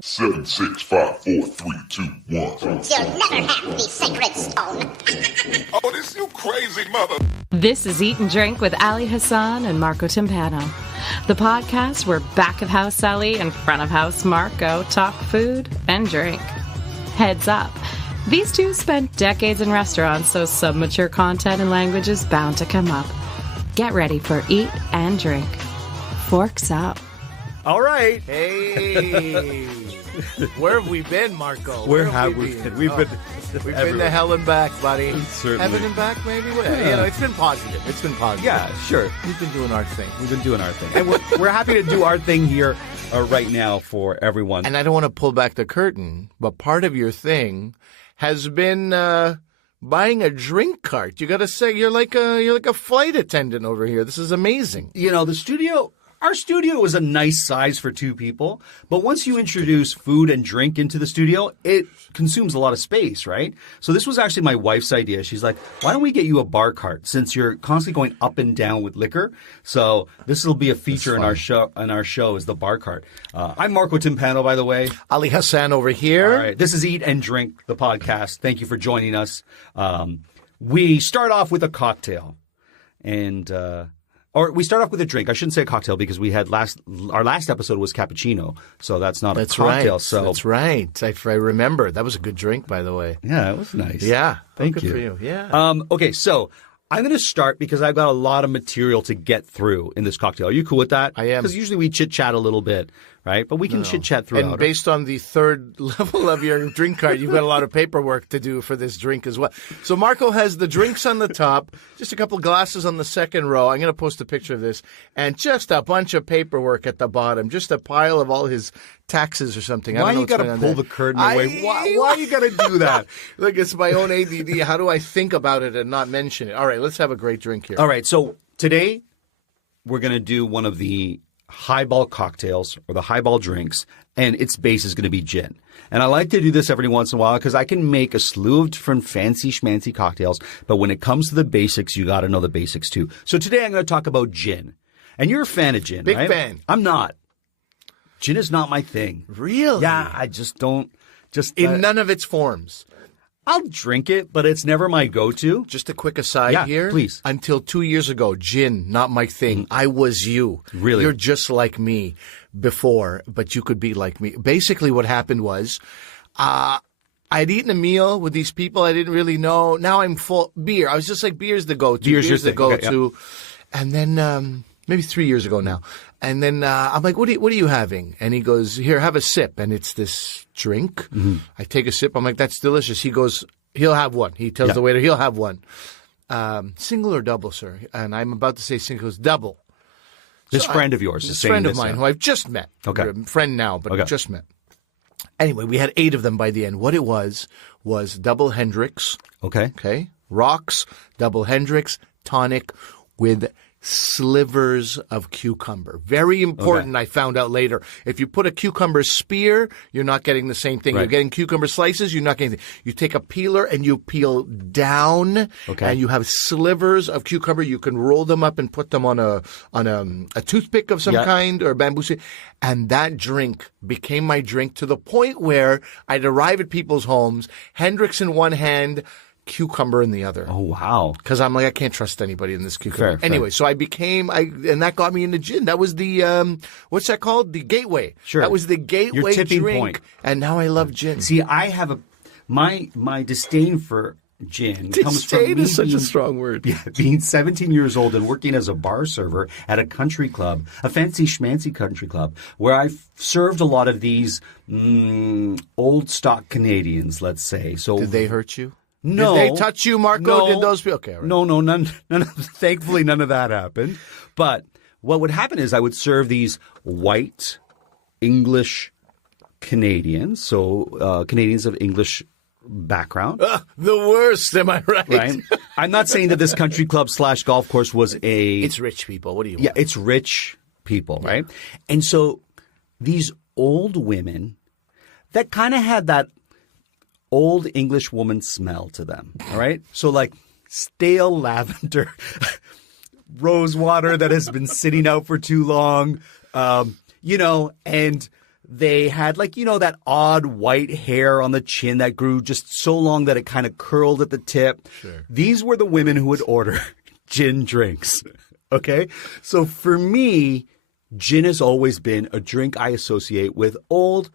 7, 6, 5, 4, 3, 2, 1. You'll never have the sacred stone. Oh, this you crazy mother. This is Eat and Drink with Ali Hassan and Marco Timpano, the podcast where back of house Ali and front of house Marco talk food and drink. Heads up, these two spent decades in restaurants, so some mature content and language is bound to come up. Get ready for Eat and Drink. Forks up. All right. Hey, where have we been, Marco? Where have we been? We've been to hell and back, buddy. Certainly. Heaven and back, maybe. Yeah. You know, it's been positive. It's been positive. Yeah, sure. We've been doing our thing. We've been doing our thing. And we're happy to do our thing here right now for everyone. And I don't want to pull back the curtain, but part of your thing has been buying a drink cart. You got to say you're like a flight attendant over here. This is amazing. You know, our studio is a nice size for two people, but once you introduce food and drink into the studio, it consumes a lot of space, right? So this was actually my wife's idea. She's like, why don't we get you a bar cart since you're constantly going up and down with liquor? So this will be a feature in our show is the bar cart. I'm Marco Timpano, by the way. Ali Hassan over here. All right. This is Eat and Drink, the podcast. Thank you for joining us. We start off with a cocktail or we start off with a drink. I shouldn't say a cocktail because we had our last episode was cappuccino, so that's not a cocktail. Right. So that's right. I remember. That was a good drink, by the way. Yeah, it was nice. Yeah. Thank good you. for you. Yeah. Okay, so I'm going to start because I've got a lot of material to get through in this cocktail. Are you cool with that? I am. Because usually we chit-chat a little bit, right? But we can chit-chat throughout. And based on the third level of your drink cart, you've got a lot of paperwork to do for this drink as well. So Marco has the drinks on the top, just a couple glasses on the second row. I'm going to post a picture of this. And just a bunch of paperwork at the bottom, just a pile of all his taxes or something. Why you got to pull the curtain away? Why you got to do that? Look, it's my own ADD. How do I think about it and not mention it? All right, let's have a great drink here. All right, so today we're going to do one of the highball cocktails or the highball drinks, and its base is going to be gin. And I like to do this every once in a while because I can make a slew of different fancy schmancy cocktails, but when it comes to the basics, you got to know the basics too. So today I'm going to talk about gin. And you're a fan of gin, Big right? fan. I'm not. Gin is not my thing. Really? Yeah, I just don't. In none of its forms. I'll drink it, but it's never my go-to. Just a quick aside here. Please. Until 2 years ago, gin, not my thing. I was you. Really? You're just like me before, but you could be like me. Basically what happened was I'd eaten a meal with these people I didn't really know. Now I'm full. Beer. I was just like, beer's the go-to. Beer's the go-to. Okay, yeah. And then maybe 3 years ago now. And then I'm like, what are you having? And he goes, here, have a sip. And it's this drink. Mm-hmm. I take a sip. I'm like, that's delicious. He goes, he'll have one. He tells the waiter, he'll have one. Single or double, sir? And I'm about to say single. He goes, double. This friend of yours is saying friend of this mine now. who I've just met. Okay. We're a friend now, but just met. Anyway, we had 8 of them by the end. What it was double Hendrix. Okay. Okay. Rocks, double Hendrix, tonic with slivers of cucumber. Very important, I found out later. If you put a cucumber spear, you're not getting the same thing. Right. You're getting cucumber slices, you're not getting You take a peeler and you peel down, and you have slivers of cucumber. You can roll them up and put them on a toothpick of some kind or bamboo stick. And that drink became my drink to the point where I'd arrive at people's homes, Hendrix in one hand, cucumber in the other. Oh, wow. Because I'm like, I can't trust anybody in this cucumber. Fair. Anyway, so and that got me into gin. That was the, what's that called? The gateway. Sure. That was the gateway Your tipping drink. point. And now I love gin. See, I have my disdain for gin comes from Disdain me is such being, a strong word. being 17 years old and working as a bar server at a country club, a fancy schmancy country club, where I served a lot of these old stock Canadians, let's say. So Did they hurt you? No. Did they touch you, Marco? No. Did those people? Okay, right. No, none. Thankfully, none of that happened. But what would happen is I would serve these white English Canadians, so Canadians of English background. The worst, am I right? Right. I'm not saying that this country club / golf course was It's rich people. What do you want? Yeah, it's rich people, right? And so these old women that kind of had that old English woman smell to them, all right? So like stale lavender, rose water that has been sitting out for too long, and They had that odd white hair on the chin that grew just so long that it kind of curled at the tip. Sure. These were the women who would order gin drinks. Okay? So for me, gin has always been a drink I associate with old,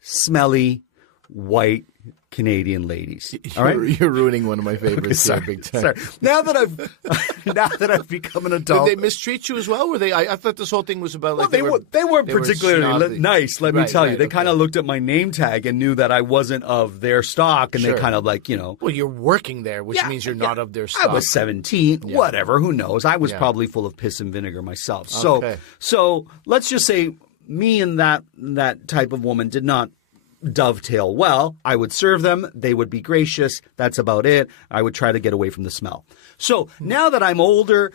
smelly, white Canadian ladies. All right? You're ruining one of my favorites. Sorry, big time. sorry. Now that I've become an adult, Did they mistreat you as well? Were they? I thought this whole thing was about well, they weren't particularly snobby. nice. Let me tell you, they kind of okay. looked at my name tag and knew that I wasn't of their stock, and Sure. they kind of Well, you're working there, which means you're not of their stock. I was 17, whatever. Who knows? I was probably full of piss and vinegar myself. So let's just say me and that type of woman did not dovetail well. I would serve them. They would be gracious. That's about it. I would try to get away from the smell. So now that I'm older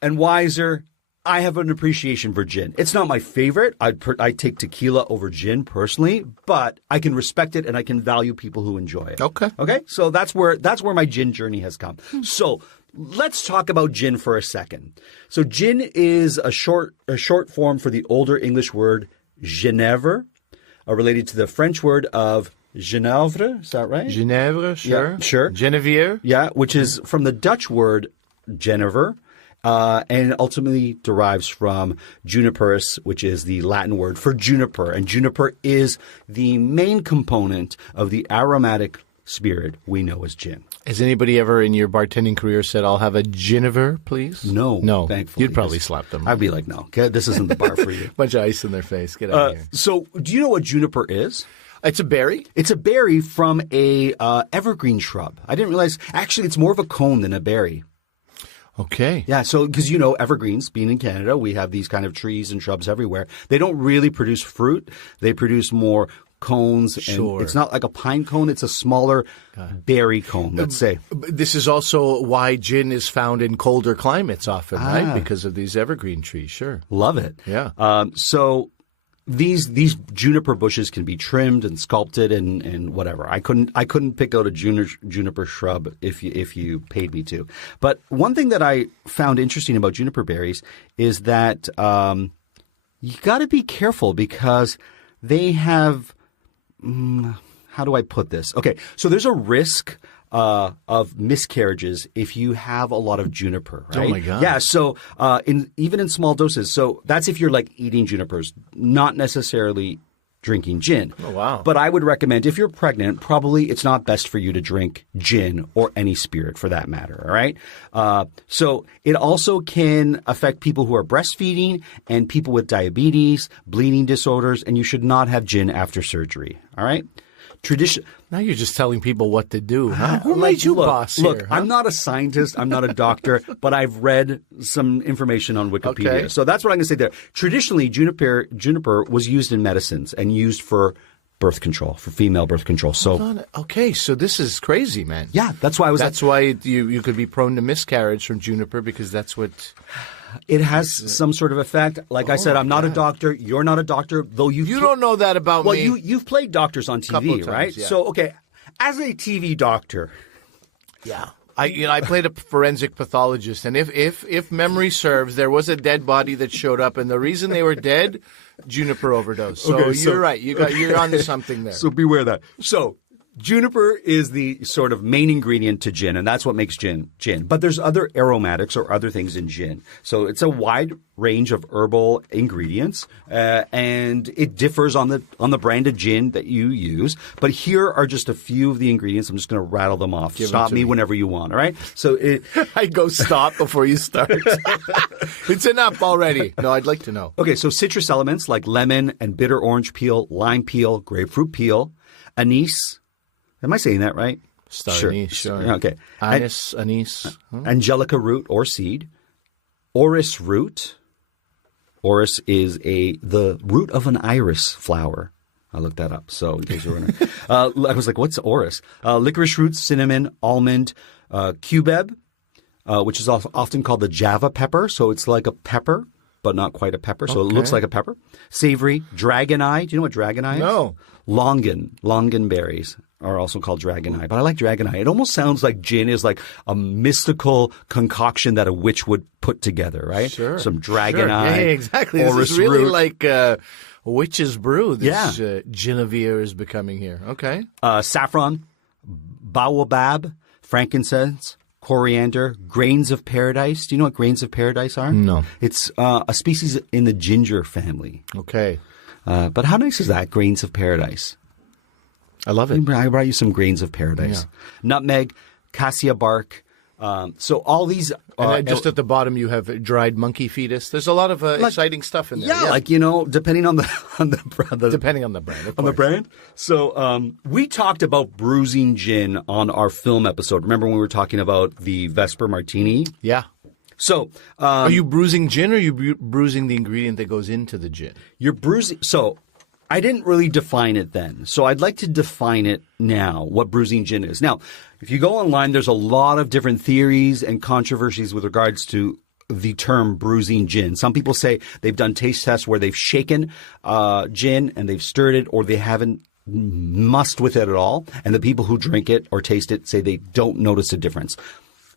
and wiser, I have an appreciation for gin. It's not my favorite. I take tequila over gin personally, but I can respect it and I can value people who enjoy it. Okay. Okay. So that's where my gin journey has come. So let's talk about gin for a second. So gin is a short form for the older English word Genèvre, related to the French word of Genèvre. Is that right? Genèvre, sure. Yeah, sure. Genevieve. Yeah, which is from the Dutch word Genever, and ultimately derives from juniperus, which is the Latin word for juniper. And juniper is the main component of the aromatic spirit we know as gin. Has anybody ever in your bartending career said, "I'll have a Genever, please"? No. Thankfully. You'd probably slap them. I'd be like, no, this isn't the bar for you. Bunch of ice in their face. Get out of here. So do you know what juniper is? It's a berry. It's a berry from a evergreen shrub. I didn't realize. Actually, it's more of a cone than a berry. Okay. Yeah, so because evergreens, being in Canada, we have these kind of trees and shrubs everywhere. They don't really produce fruit. They produce more cones. Sure. And it's not like a pine cone. It's a smaller berry cone, let's say. This is also why gin is found in colder climates often, right? Because of these evergreen trees. Sure. Love it. Yeah. So these juniper bushes can be trimmed and sculpted and whatever. I couldn't pick out a juniper shrub if you paid me to. But one thing that I found interesting about juniper berries is that you got to be careful because they have how do I put this? Okay, so there's a risk of miscarriages if you have a lot of juniper, right? Oh my God. Yeah, so even in small doses. So that's if you're like eating junipers, not necessarily drinking gin. Oh, wow. But I would recommend if you're pregnant, probably it's not best for you to drink gin or any spirit for that matter, all right? So it also can affect people who are breastfeeding and people with diabetes, bleeding disorders, and you should not have gin after surgery, all right? Now you're just telling people what to do, huh? Who made you boss here? Look, huh? I'm not a scientist. I'm not a doctor, but I've read some information on Wikipedia. Okay. So that's what I'm going to say there. Traditionally, juniper was used in medicines and used for birth control, for female birth control. So Okay, so this is crazy, man. yeah, that's why I was. That's why you could be prone to miscarriage from juniper because that's what. It has some sort of effect. Like I said, I'm not a doctor. You're not a doctor, though You don't know that about well, me. you've played doctors on Couple TV, of right? times, yeah. So okay, as a TV doctor, Yeah. I played a forensic pathologist, and if memory serves, there was a dead body that showed up, and the reason they were dead, juniper overdose. So Okay, so- you're right. You're onto something there. so beware that. So juniper is the sort of main ingredient to gin, and that's what makes gin. But there's other aromatics or other things in gin. So it's a wide range of herbal ingredients, and it differs on the brand of gin that you use. But here are just a few of the ingredients. I'm just going to rattle them off. Give them Stop to me me. whenever you want. All right. So I go stop before you start. It's enough already. No, I'd like to know. okay. So citrus elements like lemon and bitter orange peel, lime peel, grapefruit peel, anise. Am I saying that right? Star anise, sure. Okay. Anise. Angelica root or seed, orris root. Orris is the root of an iris flower. I looked that up, so in case you're wondering. I was like, what's orris? Licorice root, cinnamon, almond, cubeb, which is often called the Java pepper. So it's like a pepper, but not quite a pepper. So it looks like a pepper. Savory, dragon eye. Do you know what dragon eye is? No. Longan berries are also called dragon eye. But I like dragon eye. It almost sounds like gin is like a mystical concoction that a witch would put together, right? Sure. Some dragon eye. Yeah, exactly. This orris is really root. like witch's brew. This Genevieve is becoming here. Okay. Saffron, baobab, frankincense, coriander, grains of paradise. Do you know what grains of paradise are? No. It's a species in the ginger family. Okay. But how nice is that, grains of paradise? I love it. I brought you some grains of paradise. Nutmeg, cassia bark. So all these And then just at the bottom, you have dried monkey fetus. There's a lot of exciting stuff in there. Yeah, like, depending on the depending on the brand. On the brand. So we talked about bruising gin on our film episode. Remember when we were talking about the Vesper Martini? Yeah. So are you bruising gin, or are you bruising the ingredient that goes into the gin? You're bruising. So I didn't really define it then. So I'd like to define it now, what bruising gin is. Now, if you go online, there's a lot of different theories and controversies with regards to the term bruising gin. Some people say they've done taste tests where they've shaken gin and they've stirred it, or they haven't mussed with it at all. And the people who drink it or taste it say they don't notice a difference.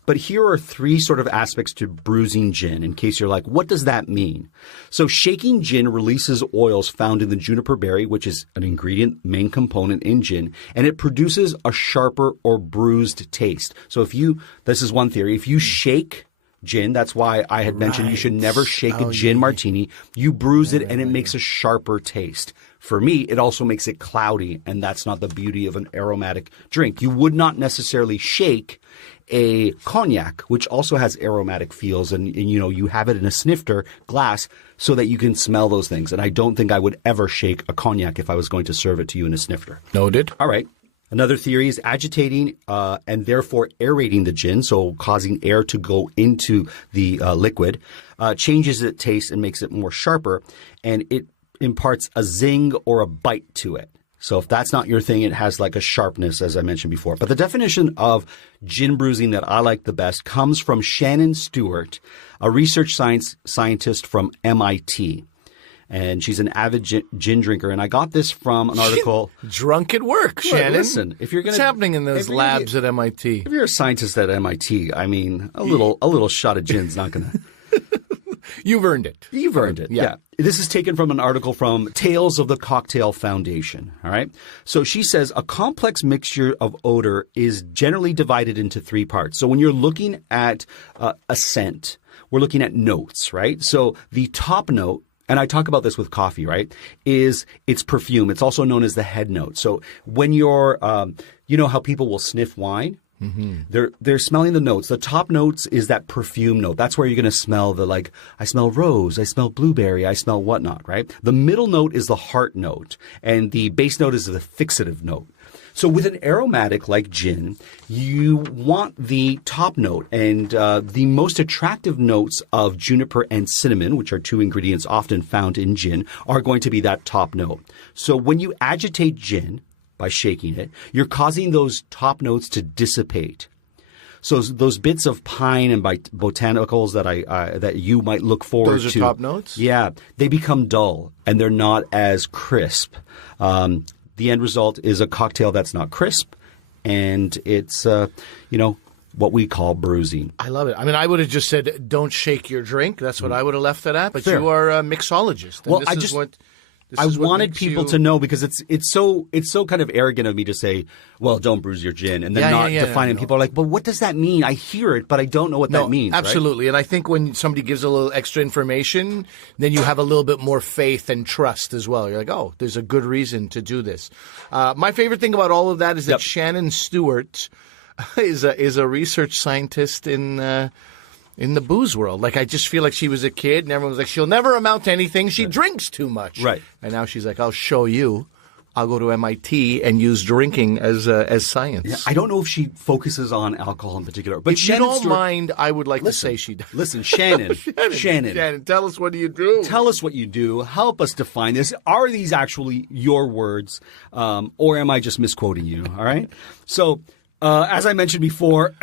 But here are three sort of aspects to bruising gin, in case you're like, what does that mean? So shaking gin releases oils found in the juniper berry, which is an ingredient, main component in gin, and it produces a sharper or bruised taste. So this is one theory, if you shake gin, that's why I had mentioned you should never shake a gin martini. You bruise it and it makes a sharper taste. For me, it also makes it cloudy, and that's not the beauty of an aromatic drink. You would not necessarily shake a cognac, which also has aromatic feels, and you have it in a snifter glass so that you can smell those things. And I don't think I would ever shake a cognac if I was going to serve it to you in a snifter. Noted. All right. Another theory is agitating and therefore aerating the gin, so causing air to go into the liquid, changes its taste and makes it more sharper, and it imparts a zing or a bite to it. So if that's not your thing, it has like a sharpness, as I mentioned before. But the definition of gin bruising that I like the best comes from Shannon Stewart, a research scientist from MIT. And she's an avid gin drinker. And I got this from an article. Drunk at work, Shannon. Listen, if you're going what's happening in those labs at MIT? If you're a scientist at MIT, I mean, a little shot of gin's not going to. You've earned it. You've earned it. Yeah. This is taken from an article from Tales of the Cocktail Foundation. All right. So she says a complex mixture of odor is generally divided into three parts. So when you're looking at a scent, we're looking at notes, right? So the top note, and I talk about this with coffee, right, is its perfume. It's also known as the head note. So when you're, you know how people will sniff wine? Mm-hmm. They're smelling the notes. The top notes is that perfume note. That's where you're going to smell I smell rose, I smell blueberry, I smell whatnot, right? The middle note is the heart note, and the base note is the fixative note. So with an aromatic like gin, you want the top note, and the most attractive notes of juniper and cinnamon, which are two ingredients often found in gin, are going to be that top note. So when you agitate gin, by shaking it, you're causing those top notes to dissipate. So those bits of pine and botanicals that you might look forward to. Those are top notes? Yeah. They become dull, and they're not as crisp. The end result is a cocktail that's not crisp, and it's, what we call bruising. I love it. I mean, I would have just said, don't shake your drink. That's what I would have left it at. But Fair. You are a mixologist. And Well, I wanted people to know, because it's so kind of arrogant of me to say, well, don't bruise your gin, and then not define it. People are like, well, what does that mean? I hear it, but I don't know what that means. Absolutely. Right? And I think when somebody gives a little extra information, then you have a little bit more faith and trust as well. You're like, oh, there's a good reason to do this. My favorite thing about all of that is that Shannon Stewart is a research scientist in the booze world. Like, I just feel like she was a kid, and everyone was like, she'll never amount to anything. She drinks too much. Right. And now she's like, I'll show you. I'll go to MIT and use drinking as science. Yeah, I don't know if she focuses on alcohol in particular. But if you don't mind, I would like to say she does. Listen, Shannon. Shannon, tell us what do you do? Tell us what you do. Help us define this. Are these actually your words, or am I just misquoting you? All right? So As I mentioned before,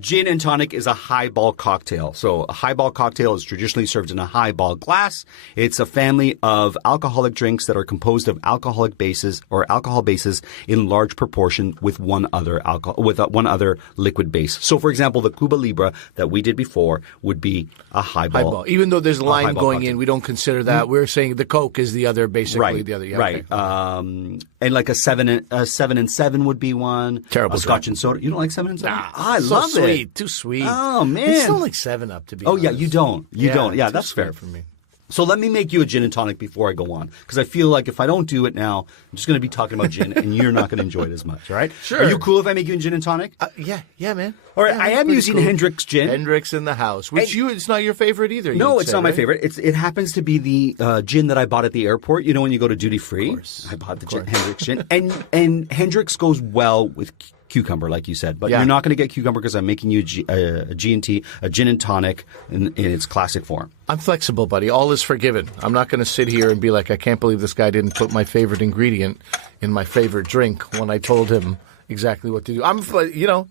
gin and tonic is a highball cocktail. So a highball cocktail is traditionally served in a highball glass. It's a family of alcoholic drinks that are composed of alcoholic bases or alcohol bases in large proportion with one other one other liquid base. So, for example, the Cuba Libre that we did before would be a highball. Even though there's lime going cocktail. in, we don't consider that. We're saying the Coke is the other, basically the other. Yeah, right. Okay. And like a 7 and 7 would be one. Terrible A Scotch and soda. You don't like 7 and 7? I so love sweet. it. Too sweet. Oh, man. It's not like 7-Up, to be honest. Yeah, you don't. You don't. Yeah, too that's sweet fair. for me. So let me make you a gin and tonic before I go on, because I feel like if I don't do it now, I'm just going to be talking about gin, and you're not going to enjoy it as much. All right? Sure. Are you cool if I make you a gin and tonic? Yeah, man. All right. Yeah, I am pretty using cool. Hendrick's gin. Hendrick's in the house, which it's not your favorite either. No, it's not my favorite. It happens to be the gin that I bought at the airport. You know, when you go to duty free, I bought the Hendrick's gin, and Hendrick's goes well with cucumber, like you said, but you're not going to get cucumber because I'm making you a G&T, a gin and tonic in its classic form. I'm flexible, buddy. All is forgiven. I'm not going to sit here and be like, I can't believe this guy didn't put my favorite ingredient in my favorite drink when I told him exactly what to do.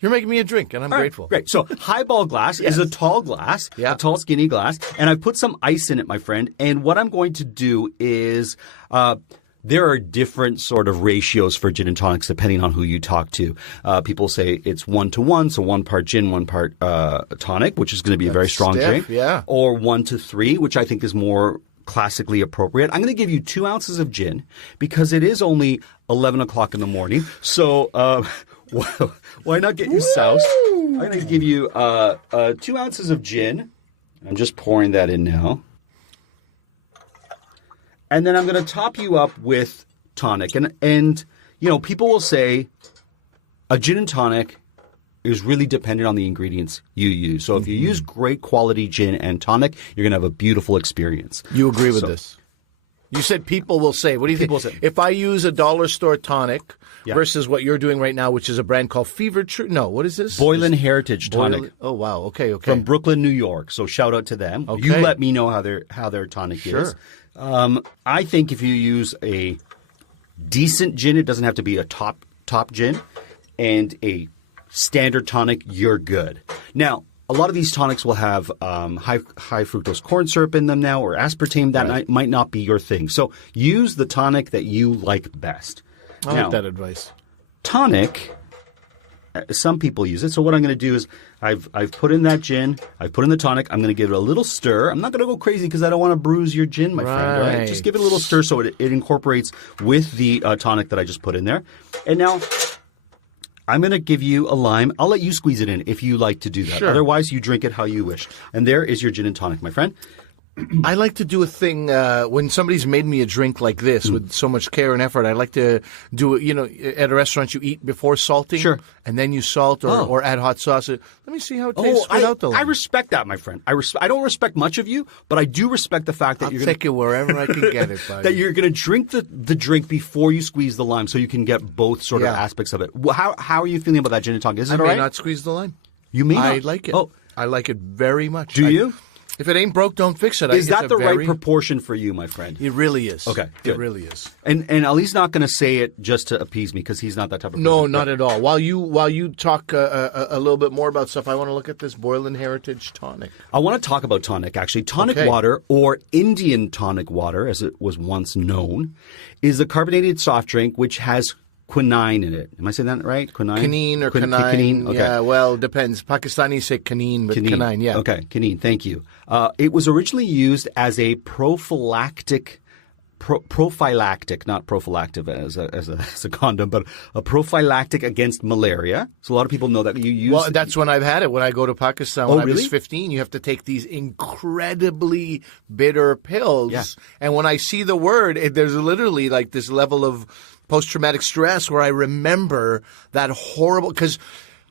You're making me a drink, and I'm grateful. Right, great. So highball glass is a tall glass, a tall, skinny glass, and I put some ice in it, my friend. And what I'm going to do is there are different sort of ratios for gin and tonics depending on who you talk to. People say it's 1-to-1, so 1 part gin, 1 part tonic, which is going to be a very strong drink. Yeah. Or 1-to-3, which I think is more classically appropriate. I'm going to give you 2 ounces of gin because it is only 11 o'clock in the morning. So why not get you soused? I'm going to give you 2 ounces of gin. I'm just pouring that in now. And then I'm going to top you up with tonic. And people will say a gin and tonic is really dependent on the ingredients you use. So if you use great quality gin and tonic, you're going to have a beautiful experience. You agree with this? You said people will say. What do you think? People say. If I use a dollar store tonic versus what you're doing right now, which is a brand called Fever True. No, what is this? Boylan Heritage Tonic. Oh, wow. Okay. From Brooklyn, New York. So shout out to them. Okay. You let me know how their tonic is. I think if you use a decent gin, it doesn't have to be a top gin, and a standard tonic, you're good. Now, a lot of these tonics will have high fructose corn syrup in them now, or aspartame. That might not be your thing. So use the tonic that you like best. I like that advice. Tonic, some people use it. So what I'm going to do is I've put in that gin. I've put in the tonic. I'm going to give it a little stir. I'm not going to go crazy because I don't want to bruise your gin, my friend. All right? Just give it a little stir so it incorporates with the tonic that I just put in there. And now I'm going to give you a lime. I'll let you squeeze it in if you like to do that. Sure. Otherwise, you drink it how you wish. And there is your gin and tonic, my friend. I like to do a thing when somebody's made me a drink like this with so much care and effort. I like to do it. At a restaurant, you eat before salting, and then you salt or add hot sauce. Let me see how it tastes without the lime. I respect that, my friend. I don't respect much of you, but I do respect the fact that I'll take it wherever I can get it. Buddy. That you're going to drink the drink before you squeeze the lime, so you can get both sort of aspects of it. How are you feeling about that gin and tonic? Is it I all may right? not squeeze the lime. You may not. I like it. Oh, I like it very much. Do you? If it ain't broke, don't fix it. Is that the right proportion for you, my friend? It really is. Okay, good. It really is. And Ali's not going to say it just to appease me because he's not that type of person. No, not at all. While you talk a little bit more about stuff, I want to look at this Boylan Heritage Tonic. I want to talk about tonic, actually. Tonic water, or Indian tonic water, as it was once known, is a carbonated soft drink which has quinine in it. Am I saying that right? Quinine or quinine. Quinine? Okay. Yeah, well, it depends. Pakistanis say quinine, but quinine, yeah. Okay, quinine, thank you. It was originally used as a prophylactic, not prophylactic as a condom, but a prophylactic against malaria. So a lot of people know that you use. Well, that's when I've had it. When I go to Pakistan, when I really? was 15, you have to take these incredibly bitter pills. Yeah. And when I see the word, there's literally like this level of post-traumatic stress where I remember that horrible, because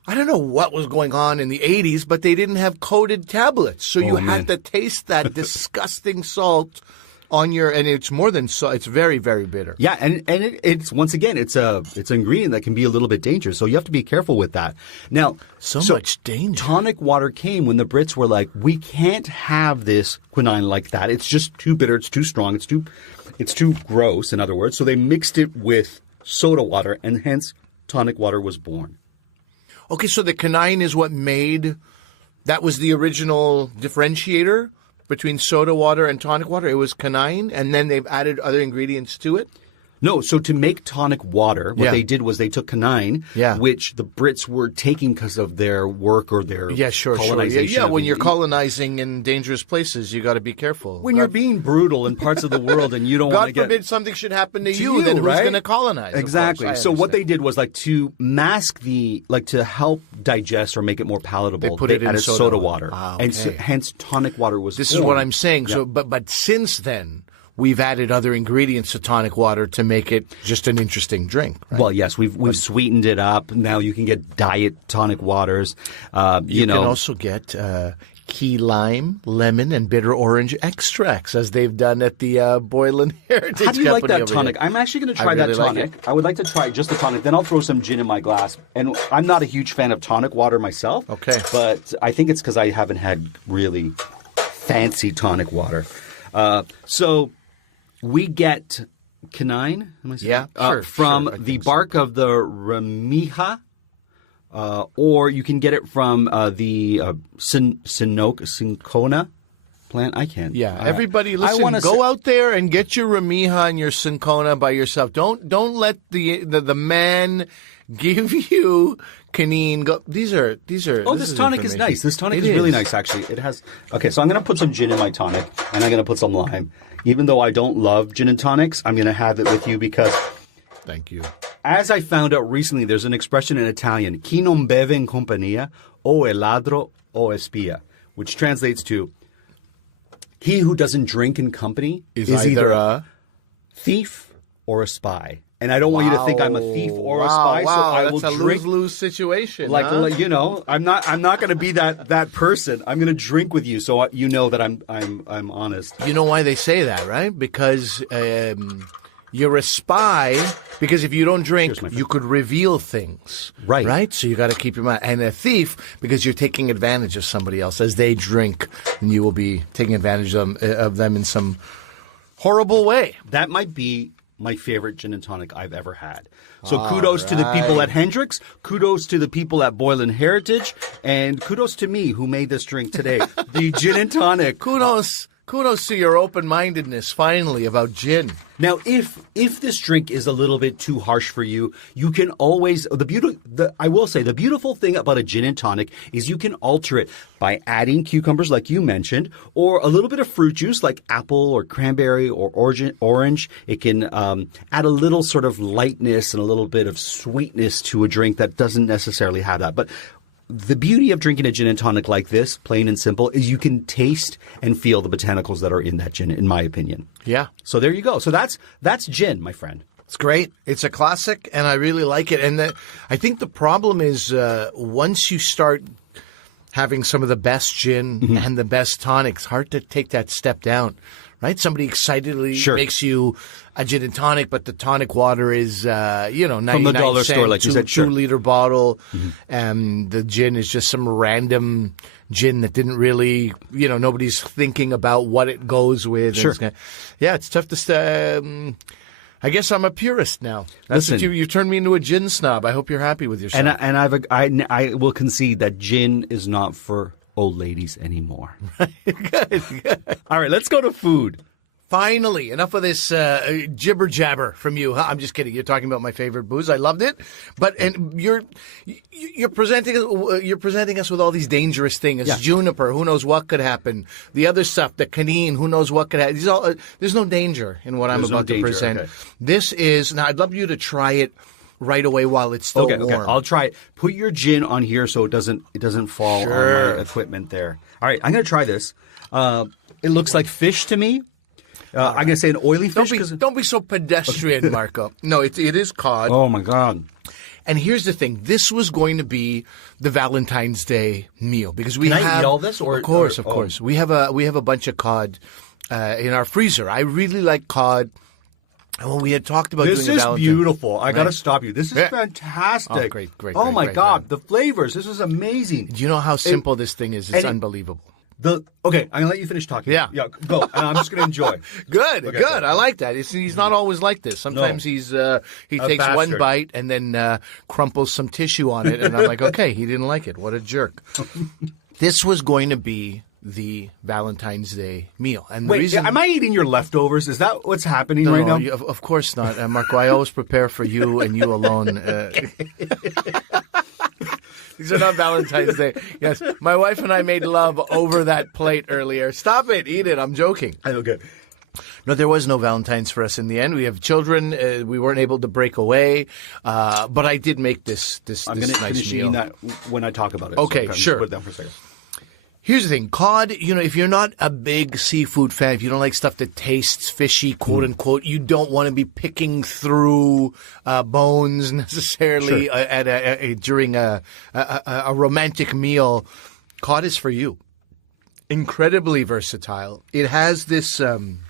I don't know what was going on in the 80s, but they didn't have coated tablets. So you had to taste that disgusting salt on your, and it's more than salt. It's very, very bitter. Yeah, and it's once again, it's an ingredient that can be a little bit dangerous. So you have to be careful with that. Now, so much danger. Tonic water came when the Brits were like, we can't have this quinine like that. It's just too bitter. It's too strong. It's too gross, in other words. So they mixed it with soda water, and hence tonic water was born. Okay, so the quinine is what made, that was the original differentiator between soda water and tonic water. It was quinine, and then they've added other ingredients to it? No, so to make tonic water, what they did was they took quinine, which the Brits were taking because of their work or their colonization. Yeah, when you're colonizing in dangerous places, you got to be careful. When you're being brutal in parts of the world and you don't want to get... God forbid something should happen to you, then who's going to colonize? Exactly. So what they did was like to mask to help digest or make it more palatable, they added soda water. Okay. And so, hence tonic water was This is what I'm saying. So, but since then... we've added other ingredients to tonic water to make it just an interesting drink. Right? Well, yes, we've sweetened it up. Now you can get diet tonic waters. You can also get key lime, lemon, and bitter orange extracts, as they've done at the Boylan Heritage Company. How do you like that tonic? I'm actually going to try that tonic. I would like to try just the tonic. Then I'll throw some gin in my glass. And I'm not a huge fan of tonic water myself. Okay. But I think it's because I haven't had really fancy tonic water. So... we get quinine, from the bark of the ramija, or you can get it from the cinchona plant. I can't. Yeah, everybody, listen. Go out there and get your ramija and your cinchona by yourself. Don't let the man give you quinine. These are. Oh, this tonic is nice. This tonic is really nice, actually. It has. Okay, so I'm going to put some gin in my tonic, and I'm going to put some lime. Even though I don't love gin and tonics, I'm going to have it with you because... Thank you. As I found out recently, there's an expression in Italian, chi non beve in compagnia, o è ladro o è spia, which translates to, he who doesn't drink in company is either a thief or a spy. And I don't want you to think I'm a thief or a spy, so I will drink. That's a lose-lose situation. I'm not going to be that person. I'm going to drink with you, so you know that I'm honest. You know why they say that, right? Because you're a spy. Because if you don't drink, you could reveal things, right? So you got to keep your mind. And a thief, because you're taking advantage of somebody else as they drink, and you will be taking advantage of them in some horrible way. That might be my favorite gin and tonic I've ever had. So kudos to the people at Hendrick's, kudos to the people at Boylan Heritage, and kudos to me who made this drink today, the gin and tonic. Kudos to your open-mindedness, finally, about gin. Now, if this drink is a little bit too harsh for you, you can always I will say the beautiful thing about a gin and tonic is you can alter it by adding cucumbers, like you mentioned, or a little bit of fruit juice, like apple or cranberry or orange. It can add a little sort of lightness and a little bit of sweetness to a drink that doesn't necessarily have that, but. The beauty of drinking a gin and tonic like this, plain and simple, is you can taste and feel the botanicals that are in that gin, in my opinion. Yeah. So there you go. So that's gin, my friend. It's great. It's a classic, and I really like it. And I think the problem is once you start having some of the best gin and the best tonic, it's hard to take that step down. Right? Somebody excitedly makes you a gin and tonic, but the tonic water is, 99 from the dollar store, like you said, 2-liter bottle, and the gin is just some random gin that didn't really, nobody's thinking about what it goes with. Sure. It's tough to. I guess I'm a purist now. Listen, you turned me into a gin snob. I hope you're happy with yourself. And I will concede that gin is not for old ladies anymore. Good. All right, let's go to food. Finally, enough of this jibber jabber from you. Huh? I'm just kidding. You're talking about my favorite booze. I loved it, and you're presenting us with all these dangerous things. Juniper, who knows what could happen? The other stuff, the quinine, who knows what could happen? There's no danger in what I'm about to present. Okay. This is now. I'd love you to try it right away while it's still warm. Okay, I'll try it. Put your gin on here so it doesn't fall on my equipment there. All right, I'm going to try this. It looks like fish to me. I'm going to say an oily fish. Don't be so pedestrian, Marco. No, it is cod. Oh, my God. And here's the thing. This was going to be the Valentine's Day meal because we Can I eat all this? Of course. We have a bunch of cod in our freezer. I really like cod. And when we had talked about this doing is beautiful. I got to stop you. This is fantastic. Oh, great. Oh, my God. The flavors. This is amazing. Do you know how simple this thing is? It's unbelievable. Okay, I'm gonna let you finish talking. Yeah. Go. And I'm just gonna enjoy. Good, Okay, good. I like that. He's not always like this. Sometimes he takes one bastard. bite and then crumples some tissue on it, and I'm like, okay, he didn't like it. What a jerk. This was going to be the Valentine's Day meal, and the Wait, reason am I eating your leftovers? Is that what's happening No, right now? of course not, Marco. I always prepare for you and you alone. These are not Valentine's Day. Yes, my wife and I made love over that plate earlier. Stop it. Eat it. I'm joking. Okay. No, there was no Valentine's for us in the end. We have children. We weren't able to break away. But I did make this I'm gonna nice finish meal. eating that when I talk about it. Okay, just sure. Put it down for a second. Here's the thing. Cod, if you're not a big seafood fan, if you don't like stuff that tastes fishy, quote unquote, you don't want to be picking through bones necessarily during a romantic meal. Cod is for you. Incredibly versatile. It has this, I'm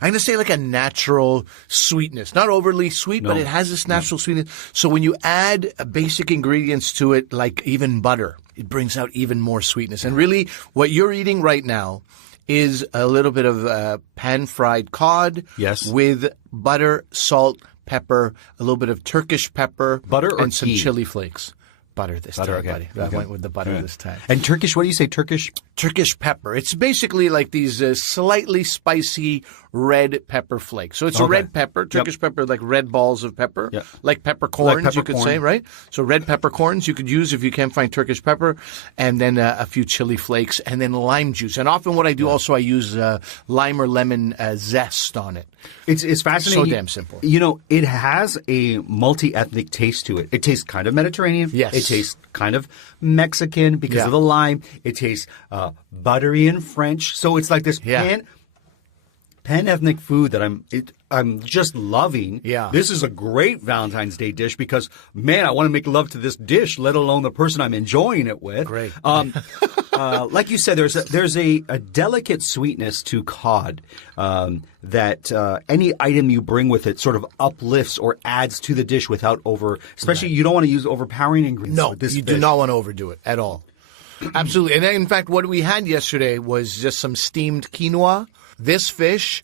going to say like a natural sweetness. Not overly sweet, but it has this natural sweetness. So when you add basic ingredients to it, like even butter, it brings out even more sweetness. And really, what you're eating right now is a little bit of pan-fried cod with butter, salt, pepper, a little bit of Turkish pepper, Butter or and some ghee? chili flakes. Butter this time, okay. buddy. I went with the butter this time. And Turkish, what do you say? Turkish? Turkish pepper. It's basically like these slightly spicy red pepper flakes. So it's a red pepper, Turkish pepper, like red balls of pepper, like peppercorns, you could say, right? So red peppercorns you could use if you can't find Turkish pepper, and then a few chili flakes, and then lime juice. And often what I do also, I use lime or lemon zest on it. It's fascinating. So damn simple. It has a multi-ethnic taste to it. It tastes kind of Mediterranean. Yes. It tastes kind of Mexican because of the lime. It tastes buttery and French. So it's like this pan-ethnic food that I'm just loving. Yeah. This is a great Valentine's Day dish because, man, I want to make love to this dish, let alone the person I'm enjoying it with. Great. Like you said, there's a delicate sweetness to cod that any item you bring with it sort of uplifts or adds to the dish without especially you don't want to use overpowering ingredients. No, with this you fish. do not want to overdo it at all. Absolutely. And in fact, what we had yesterday was just some steamed quinoa, this fish,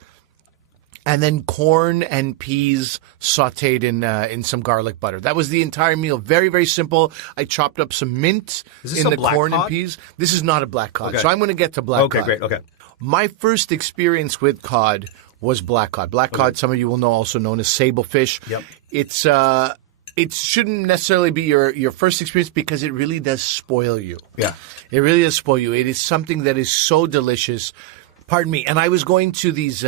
and then corn and peas sautéed in some garlic butter. That was the entire meal. Very, very simple. I chopped up some mint in the corn and peas. This is not a black cod. Okay. So I'm going to get to black cod. Okay, great. Okay. My first experience with cod was black cod. Black cod, some of you will know, also known as sablefish. Yep. It shouldn't necessarily be your first experience because it really does spoil you. Yeah. It really does spoil you. It is something that is so delicious. Pardon me. And I was going to these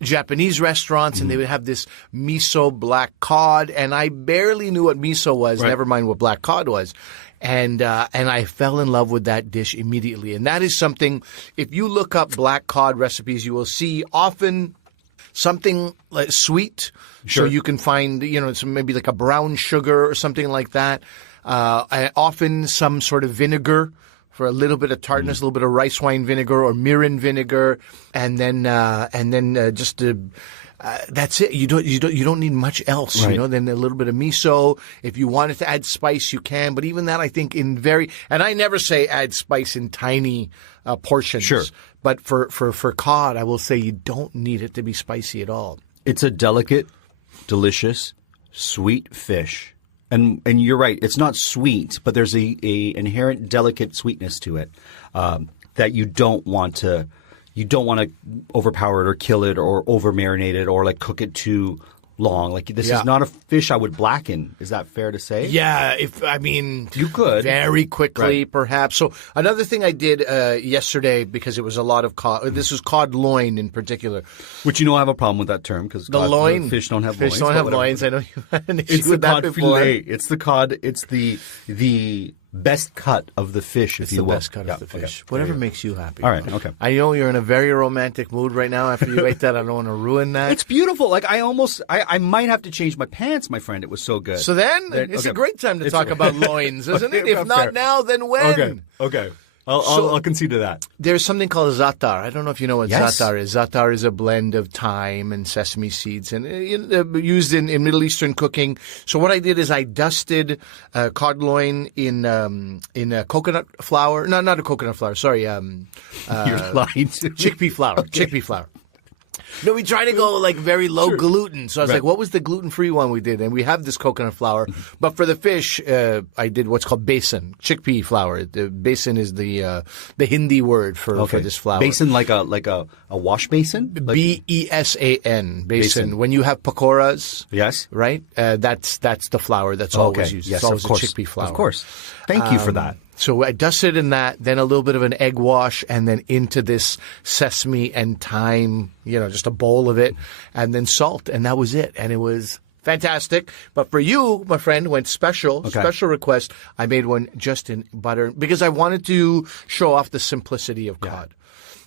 Japanese restaurants, and they would have this miso black cod, and I barely knew what miso was, never mind what black cod was. And I fell in love with that dish immediately. And that is something, if you look up black cod recipes, you will see often something like sweet. Sure. So you can find, maybe like a brown sugar or something like that. Often some sort of vinegar for a little bit of tartness, a little bit of rice wine vinegar or mirin vinegar, and then that's it. You don't need much else, Right. Then a little bit of miso. If you wanted to add spice, you can. But even that, I think, and I never say add spice in tiny portions. Sure. But for cod, I will say you don't need it to be spicy at all. It's a delicate, delicious, sweet fish. And you're right. It's not sweet, but there's a inherent delicate sweetness to it that you don't want to overpower it or kill it or over marinate it or like cook it too long. Like this is not a fish I would blacken. Is that fair to say? Yeah, you could very quickly, perhaps. So another thing I did yesterday, because it was a lot of cod. This was cod loin in particular. Which I have a problem with that term because loin fish don't have loins. Fish don't have loins. I know you had an issue It's the with that cod before. fillet. It's the cod. It's the best cut of the fish, if you will. It's the best cut of the fish. Okay. Whatever makes you happy. All right. Okay. I know you're in a very romantic mood right now after you ate that. I don't want to ruin that. It's beautiful. Like I might have to change my pants, my friend. It was so good. So then, it's a great time to talk about loins, isn't it? Okay, If not fair. now, then when? Okay. I'll concede to that. There's something called ZA'ATAR. I don't know if you know what Yes. ZA'ATAR is. ZA'ATAR is a blend of thyme and sesame seeds and used in Middle Eastern cooking. So what I did is I dusted cod loin in coconut flour. No, not a coconut flour. Sorry. You're lying to me. Chickpea flour. Okay. Chickpea flour. No, we try to go like very low gluten. So I was like, what was the gluten-free one we did? And we have this coconut flour. But for the fish, I did what's called besan, chickpea flour. The besan is the Hindi word for this flour. Basin like a wash basin? Like, B-E-S-A-N, basin. When you have pakoras, yes, right? That's the flour that's always used. Yes, it's always of course. a chickpea flour. Of course. Thank you for that. So I dusted in that, then a little bit of an egg wash, and then into this sesame and thyme, just a bowl of it, and then salt, and that was it. And it was fantastic. But for you, my friend, went special request. I made one just in butter because I wanted to show off the simplicity of cod.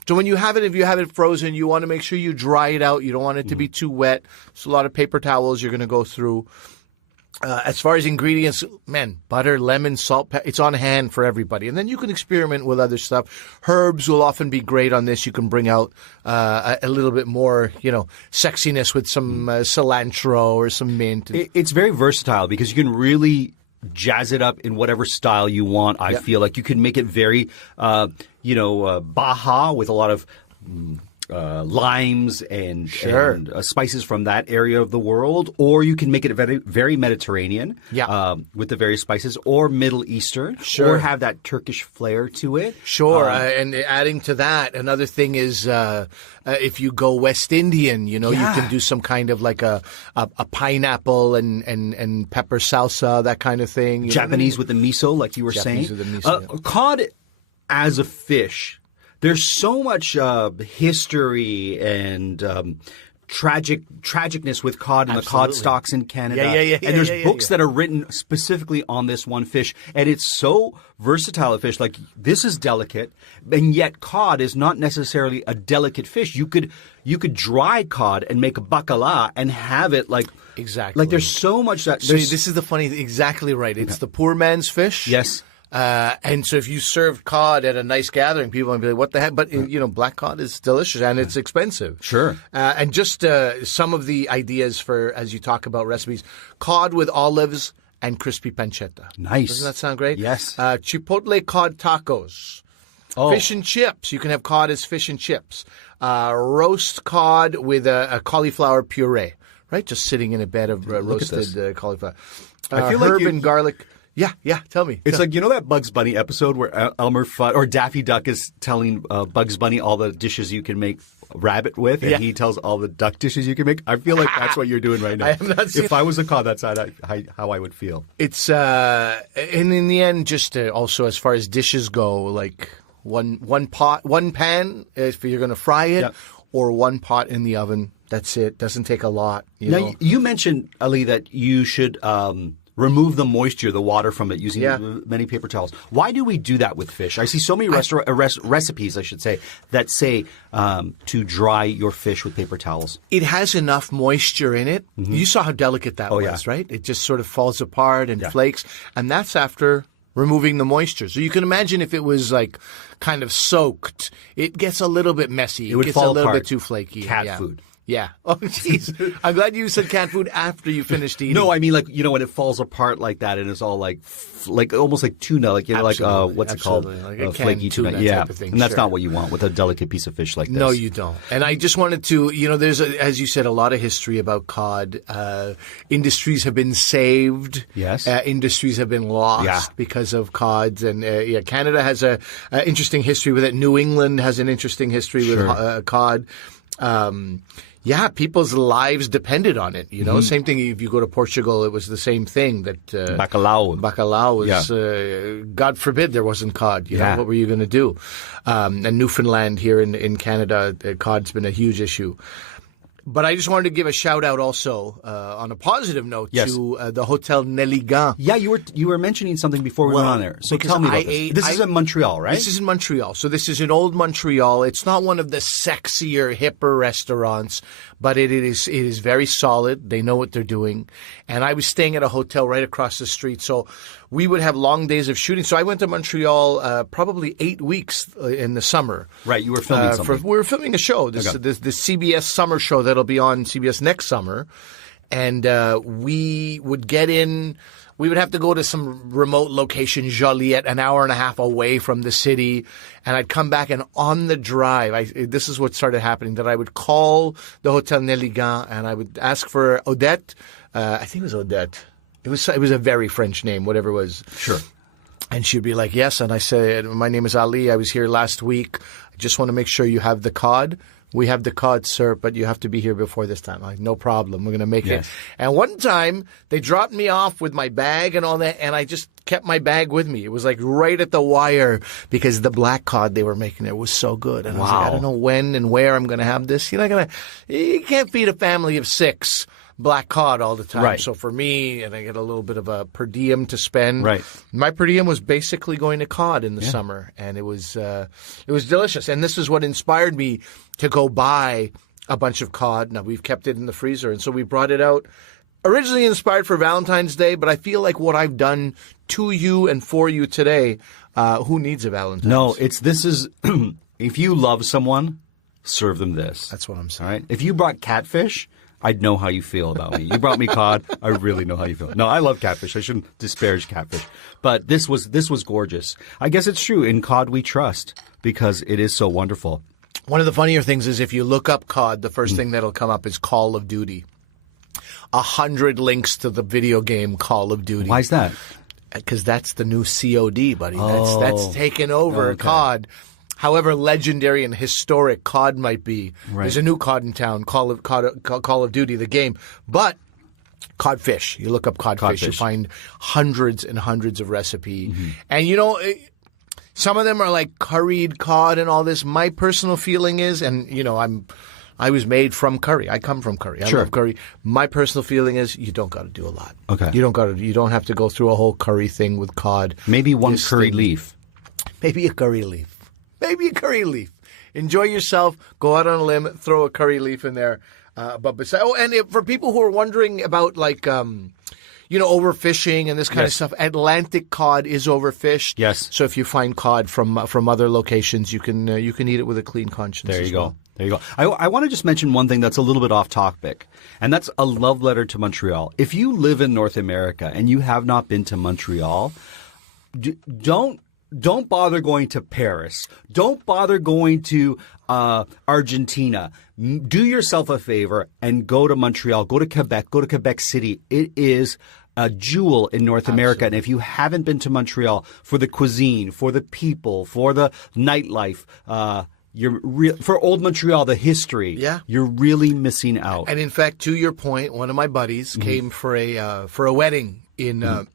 So when you have it, if you have it frozen, you want to make sure you dry it out. You don't want it to be too wet. So a lot of paper towels you're going to go through. As far as ingredients, man, butter, lemon, salt, it's on hand for everybody. And then you can experiment with other stuff. Herbs will often be great on this. You can bring out a little bit more, sexiness with some cilantro or some mint. It's very versatile because you can really jazz it up in whatever style you want. I feel like you can make it very, Baja with a lot of limes and spices from that area of the world, or you can make it very, very Mediterranean with the various spices, or Middle Eastern, or have that Turkish flair to it. And adding to that, another thing is if you go West Indian, you can do some kind of like a pineapple and pepper salsa, that kind of thing. Japanese with the miso, like you were saying. With the miso, cod as a fish. There's so much history and tragicness with cod and the cod stocks in Canada. And there's books that are written specifically on this one fish. And it's so versatile a fish. Like, this is delicate, and yet cod is not necessarily a delicate fish. You could dry cod and make a bacala and have it like... Exactly. Like, there's so much that... This is the funny... Exactly right. It's the poor man's fish. Yes. And so if you serve cod at a nice gathering, people might be like, what the heck? But, black cod is delicious and it's expensive. Sure. And just some of the ideas for, as you talk about recipes, cod with olives and crispy pancetta. Nice. Doesn't that sound great? Yes. Chipotle cod tacos. Oh. Fish and chips. You can have cod as fish and chips. Roast cod with a cauliflower puree, right? Just sitting in a bed of roasted cauliflower. I feel like herb and garlic. Yeah, tell me. It's like, that Bugs Bunny episode where Elmer Fudd or Daffy Duck is telling Bugs Bunny all the dishes you can make rabbit with, and he tells all the duck dishes you can make. I feel like that's what you're doing right now. I have not seen if I was a cod, that's how I would feel. It's and in the end, just also as far as dishes go, like one pan if you're going to fry it, or one pot in the oven. That's it. Doesn't take a lot. Now, you mentioned, Ali, that you should remove the moisture, the water from it, using many paper towels. Why do we do that with fish? I see so many recipes, I should say, that say to dry your fish with paper towels. It has enough moisture in it. Mm-hmm. You saw how delicate that was, right? It just sort of falls apart and flakes, and that's after removing the moisture. So you can imagine if it was like kind of soaked, it gets a little bit messy. It gets fall a little apart. bit too flaky. Cat food. Yeah. Oh, jeez. I'm glad you said canned food after you finished eating. No, I mean, like, when it falls apart like that and it's all like almost like tuna, like, what's it called? Like a flaky tuna. type of thing. And that's not what you want with a delicate piece of fish like this. No, you don't. And I just wanted to, there's, as you said, a lot of history about cod. Industries have been saved. Yes. Industries have been lost because of cods. And Canada has a interesting history with it. New England has an interesting history with cod. People's lives depended on it. Same thing. If you go to Portugal, it was the same thing. That bacalhau was. God forbid there wasn't cod. What were you going to do? And Newfoundland here in Canada, cod's been a huge issue. But I just wanted to give a shout out also on a positive note to the Hotel Nelligan. Yeah, you were mentioning something before we went on there. So tell me about this. This is in Montreal, right? This is in Montreal. So this is in old Montreal. It's not one of the sexier, hipper restaurants, but it is very solid. They know what they're doing. And I was staying at a hotel right across the street, so we would have long days of shooting. So I went to Montreal probably 8 weeks in the summer. Right, you were filming something. We were filming a show, this CBS summer show that'll be on CBS next summer. And we would get in. We would have to go to some remote location, Joliet, an hour and a half away from the city. And I'd come back, and on the drive, this is what started happening, that I would call the Hotel Néligan, and I would ask for Odette. I think it was Odette. It was a very French name, whatever it was. Sure. And she'd be like, yes. And I said, my name is Ali. I was here last week. I just want to make sure you have the cod. We have the cod, sir, but you have to be here before this time. I'm like, no problem. We're going to make it. And one time, they dropped me off with my bag and all that, and I just kept my bag with me. It was like right at the wire because the black cod they were making there was so good. And I was like, I don't know when and where I'm going to have this. You can't feed a family of 6 black cod all the time. Right. So for me, and I get a little bit of a per diem to spend. Right. My per diem was basically going to cod in the summer, and it was delicious. And this is what inspired me to go buy a bunch of cod. Now, we've kept it in the freezer, and so we brought it out. Originally inspired for Valentine's Day, but I feel like what I've done to you and for you today, who needs a Valentine's? No, this is if you love someone, serve them this. That's what I'm saying. All right? If you brought catfish, I'd know how you feel about me. You brought me cod. I really know how you feel. No, I love catfish. I shouldn't disparage catfish. But this was gorgeous. I guess it's true. In cod we trust because it is so wonderful. One of the funnier things is if you look up cod, the first thing that'll come up is Call of Duty. 100 links to the video game Call of Duty. Why is that? Because that's the new COD, buddy. That's taken over COD. However legendary and historic COD might be, there's a new COD in town, Call of Duty, the game. But codfish, you look up codfish, you find hundreds and hundreds of recipes. And, some of them are like curried cod and all this. My personal feeling is, and, I was made from curry. I come from curry. I love curry. My personal feeling is you don't got to do a lot. Okay. You don't have to go through a whole curry thing with cod. Maybe one curry leaf. Maybe a curry leaf. Maybe a curry leaf. Enjoy yourself. Go out on a limb. Throw a curry leaf in there. But besides, for people who are wondering about overfishing and this kind of stuff, Atlantic cod is overfished. Yes. So if you find cod from other locations, you can eat it with a clean conscience. There you go. There you go. I want to just mention one thing that's a little bit off topic, and that's a love letter to Montreal. If you live in North America and you have not been to Montreal, don't bother going to Paris. Don't bother going to Argentina. Do yourself a favor and go to Montreal. Go to Quebec. Go to Quebec City. It is a jewel in North America. And if you haven't been to Montreal for the cuisine, for the people, for the nightlife, for old Montreal, the history, you're really missing out. And in fact, to your point, one of my buddies came for a wedding in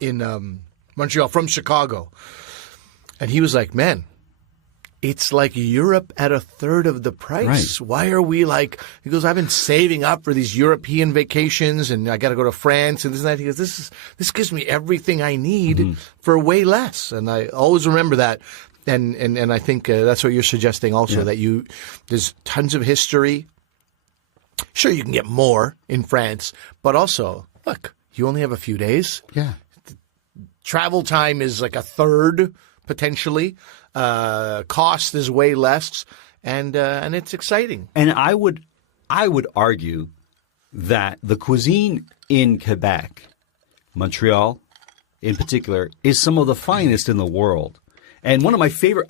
in Montreal from Chicago. And he was like, man, it's like Europe at a third of the price. Right. Why are we like, he goes, I've been saving up for these European vacations and I got to go to France and this and that. He goes, this gives me everything I need for way less. And I always remember that. And I think that's what you're suggesting also, that there's tons of history. Sure, you can get more in France, but also, look, you only have a few days. Yeah. Travel time is like a third, potentially. Cost is way less, and it's exciting. And I would argue that the cuisine in Quebec, Montreal in particular, is some of the finest in the world. And one of my favorite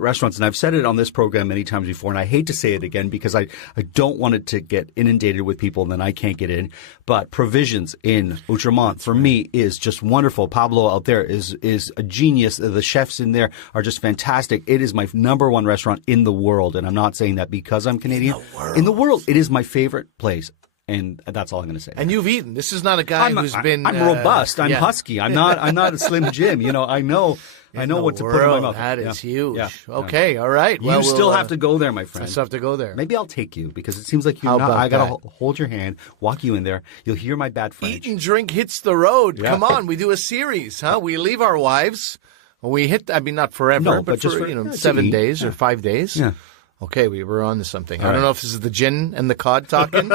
restaurants, and I've said it on this program many times before, and I hate to say it again because I don't want it to get inundated with people and then I can't get in. But Provisions in Outremont, for me, is just wonderful. Pablo out there is a genius. The chefs in there are just fantastic. It is my number one restaurant in the world, and I'm not saying that because I'm Canadian. In the world, it is my favorate place. And that's all I'm going to say. And you've eaten. This is not a guy who's been. I'm robust. I'm husky. I'm not a Slim Jim. I know what to put in my mouth. That is huge. Yeah. Okay. All right. Well, you still have to go there, my friend. I still have to go there. Maybe I'll take you because it seems like you're not. I got to hold your hand, walk you in there. You'll hear my bad French. Eat and drink hits the road. Yeah. Come on. We do a series, huh? We leave our wives. We hit. I mean, not forever, but for 7 days or 5 days. Yeah. Okay, we were on to something. I don't know if this is the gin and the cod talking.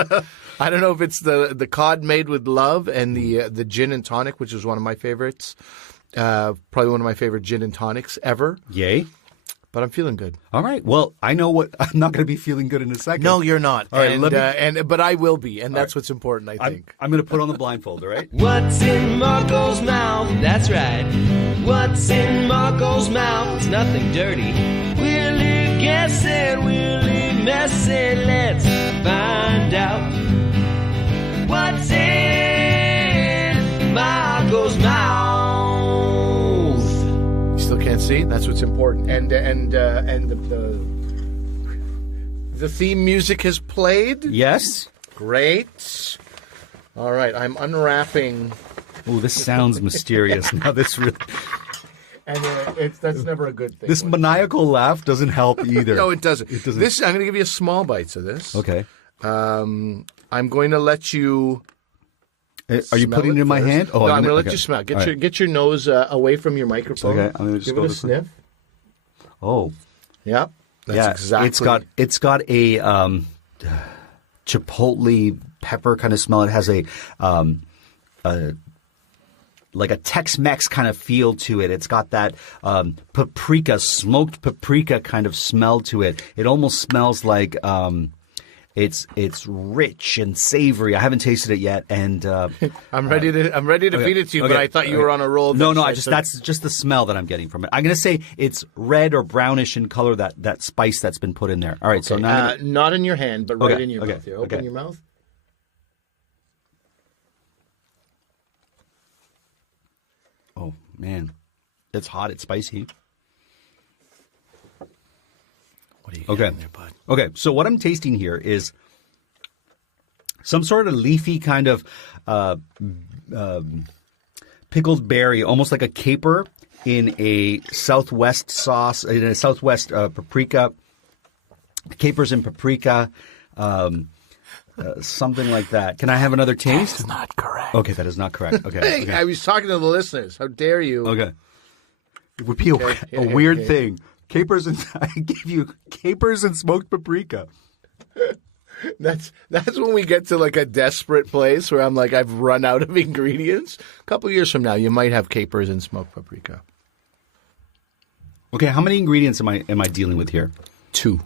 I don't know if it's the cod made with love and the gin and tonic, which is one of my favorites. Probably one of my favorite gin and tonics ever. Yay. But I'm feeling good. All right. Well, I know what I'm not going to be feeling good in a second. No, you're not. All right, but I will be, and that's what's important, I think. I'm going to put on the blindfold, all right? What's in Marco's mouth? That's right. What's in Marco's mouth? It's nothing dirty. Will he guess it? Will he mess it? Let's find out. What's in Marco's mouth? Still can't see. That's what's important. And the theme music has played. Yes. Great. All right, I'm unwrapping. Oh, this sounds mysterious. Now this really. And that's never a good thing. This maniacal laugh doesn't help either. No, it doesn't. It doesn't. This I'm going to give you a small bites of this. Okay. I'm going to let you. Are you putting it in my first. hand? No, I'm going to let you smell it. Get your nose away from your microphone. Okay, I'm going to just give go it a this sniff. Oh, Yep. That's exactly. It's got a chipotle pepper kind of smell. It has a like a Tex-Mex kind of feel to it. It's got that paprika, smoked paprika kind of smell to it. It almost smells like it's rich and savory. I haven't tasted it yet, and I'm ready to feed it to you. Okay, But I thought you were on a roll. No, that's just the smell that I'm getting from it. I'm going to say it's red or brownish in color. That spice that's been put in there. All right, so now not in your hand, but right in your mouth. Here, open okay. your mouth. Oh man, it's hot. It's spicy. What do you got in there, bud? Okay, so what I'm tasting here is some sort of leafy kind of pickled berry, almost like a caper in a Southwest sauce, in a Southwest paprika, capers and paprika, something like that. Can I have another taste? That's not correct. Okay, that is not correct. Okay, Hey, okay. I was talking to the listeners. How dare you? Okay. It would be a weird thing. Capers and I give you capers and smoked paprika. That's when we get to like a desperate place where I'm like, I've run out of ingredients. A couple years from now, you might have capers and smoked paprika. Okay, how many ingredients am I dealing with here? Two.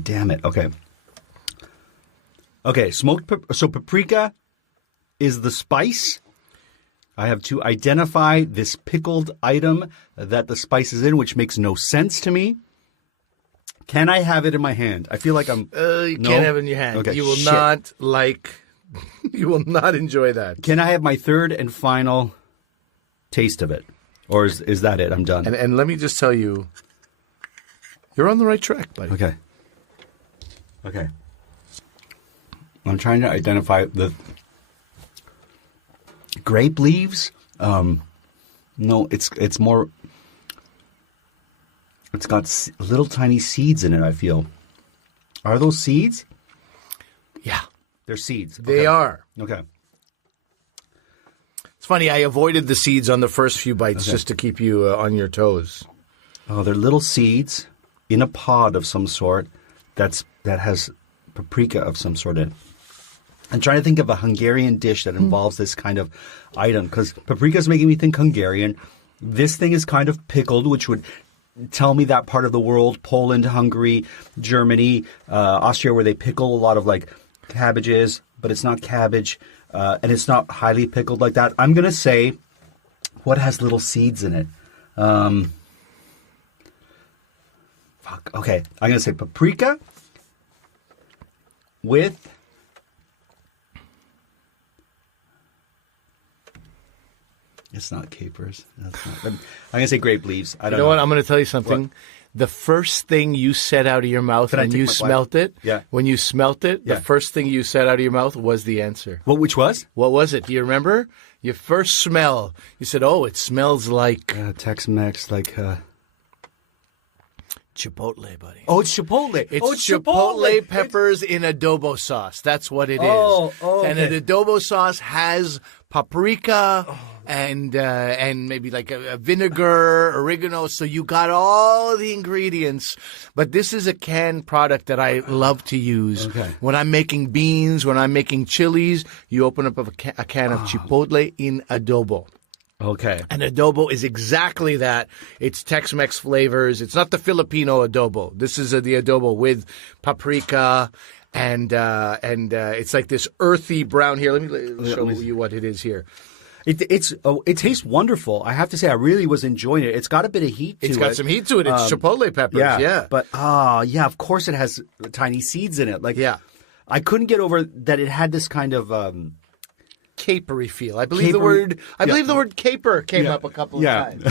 Damn it. Okay. Okay, so paprika is the spice. I have to identify this pickled item that the spice is in, which makes no sense to me. Can I have it in my hand? I feel like I'm... You can't have it in your hand. Okay, you will shit. not you will not enjoy that. Can I have my third and final taste of it? Or is that it? I'm done. And let me just tell you, you're on the right track, buddy. Okay. I'm trying to identify the... Grape leaves? No, it's more. It's got little tiny seeds in it. I feel. Are those seeds? Yeah, they're seeds. They are. Okay. It's funny. I avoided the seeds on the first few bites just to keep you on your toes. Oh, they're little seeds in a pod of some sort. That has paprika of some sort in. I'm trying to think of a Hungarian dish that involves this kind of item because paprika is making me think Hungarian. This thing is kind of pickled, which would tell me that part of the world, Poland, Hungary, Germany, Austria, where they pickle a lot of like cabbages, but it's not cabbage and it's not highly pickled like that. I'm going to say what has little seeds in it. Okay. I'm going to say paprika with... It's not capers. I'm going to say grape leaves. I don't know. You know what? I'm going to tell you something. What? The first thing you said out of your mouth when you smelt it, the first thing you said out of your mouth was the answer. Which was? What was it? Do you remember? Your first smell. You said, "Oh, it smells like Tex-Mex, like chipotle, buddy." Oh, it's chipotle. It's chipotle peppers in adobo sauce. That's what it is. Oh, and okay. an adobo sauce has paprika and maybe like a vinegar, oregano. So you got all the ingredients. But this is a canned product that I love to use. Okay. When I'm making beans, when I'm making chilies, you open up a can of chipotle in adobo. Okay. And adobo is exactly that. It's Tex-Mex flavors. It's not the Filipino adobo. This is the adobo with paprika and it's like this earthy brown here. Let me show you what it is here. It tastes wonderful. I have to say, I really was enjoying it. It's got a bit of heat to it. It's got some heat to it. It's chipotle peppers. Yeah. But of course it has tiny seeds in it. Like, I couldn't get over that it had this kind of capery feel. I believe the word caper came up a couple of times.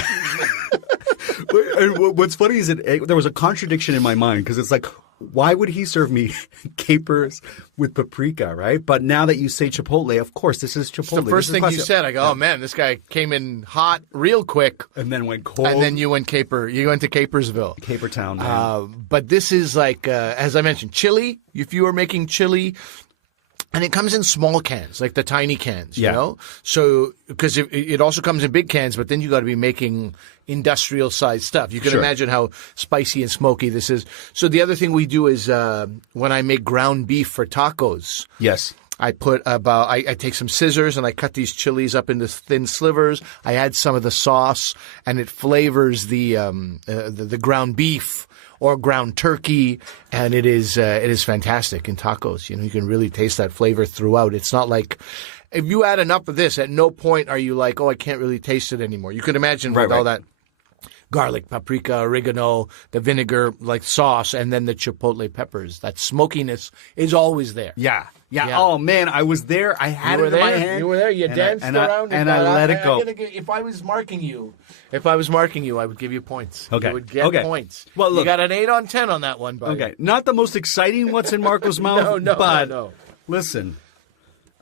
And what's funny is that there was a contradiction in my mind because it's like, why would he serve me capers with paprika, right? But now that you say chipotle, of course, this is chipotle. It's the first thing you said. I go, oh man, this guy came in hot real quick. And then went cold. And then you went caper. You went to Capersville. Caper Town, man. But this is like, as I mentioned, chili. If you were making chili, and it comes in small cans, like the tiny cans, you know? So, because it also comes in big cans, but then you got to be making industrial sized stuff. You can imagine how spicy and smoky this is. So the other thing we do is when I make ground beef for tacos. Yes. I put I take some scissors and I cut these chilies up into thin slivers. I add some of the sauce and it flavors the ground beef or ground turkey, and it is fantastic in tacos. You know, you can really taste that flavor throughout. It's not like if you add enough of this, at no point are you like, oh, I can't really taste it anymore. You can imagine with all that garlic, paprika, oregano, the vinegar, like sauce, and then the chipotle peppers. That smokiness is always there. Yeah. Oh, man, I was there. I had it in my hand. You were there. You danced around. And I let it go. If I was marking you, I would give you points. Okay. You would get points. Well, look. You got an 8 on 10 on that one, buddy. Okay. Not the most exciting what's in Marco's mouth. No. Listen.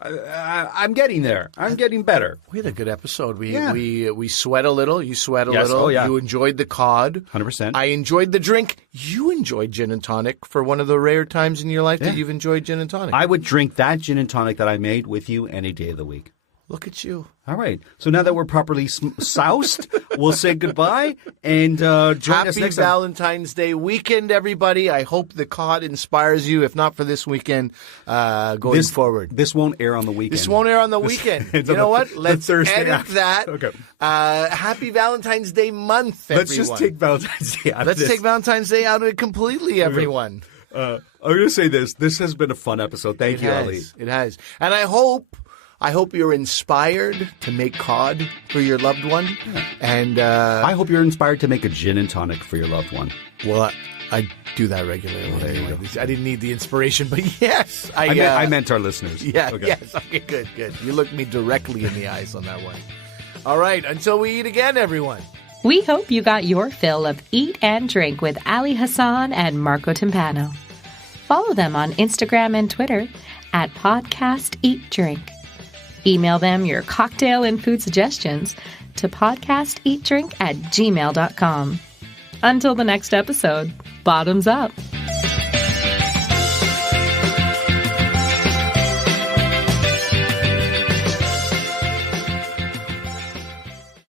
I'm getting there. I'm getting better. We had a good episode. We sweat a little. You sweat a little. Oh, yeah. You enjoyed the cod. 100%. I enjoyed the drink. You enjoyed gin and tonic for one of the rare times in your life that you've enjoyed gin and tonic. I would drink that gin and tonic that I made with you any day of the week. Look at you. All right. So now that we're properly soused, we'll say goodbye and join us Happy next time. Valentine's Day weekend, everybody. I hope the cod inspires you. If not for this weekend, going forward. This won't air on the weekend. This won't air on the weekend. You know what? Let's edit that. Okay. Happy Valentine's Day month, everyone. Let's just take Valentine's Day out of this. Let's take Valentine's Day out of it completely, everyone. I'm going to say this. This has been a fun episode. Thank you, Ali. It has. And I hope you're inspired to make cod for your loved one. Yeah. And I hope you're inspired to make a gin and tonic for your loved one. Well, I do that regularly. Anyway. I didn't need the inspiration, but yes. I meant our listeners. Yeah, okay. Yes. Okay, good. You looked me directly in the eyes on that one. All right, until we eat again, everyone. We hope you got your fill of Eat and Drink with Ali Hassan and Marco Timpano. Follow them on Instagram and Twitter at Podcast Eat Drink. Email them your cocktail and food suggestions to podcasteatdrink@gmail.com. Until the next episode, bottoms up.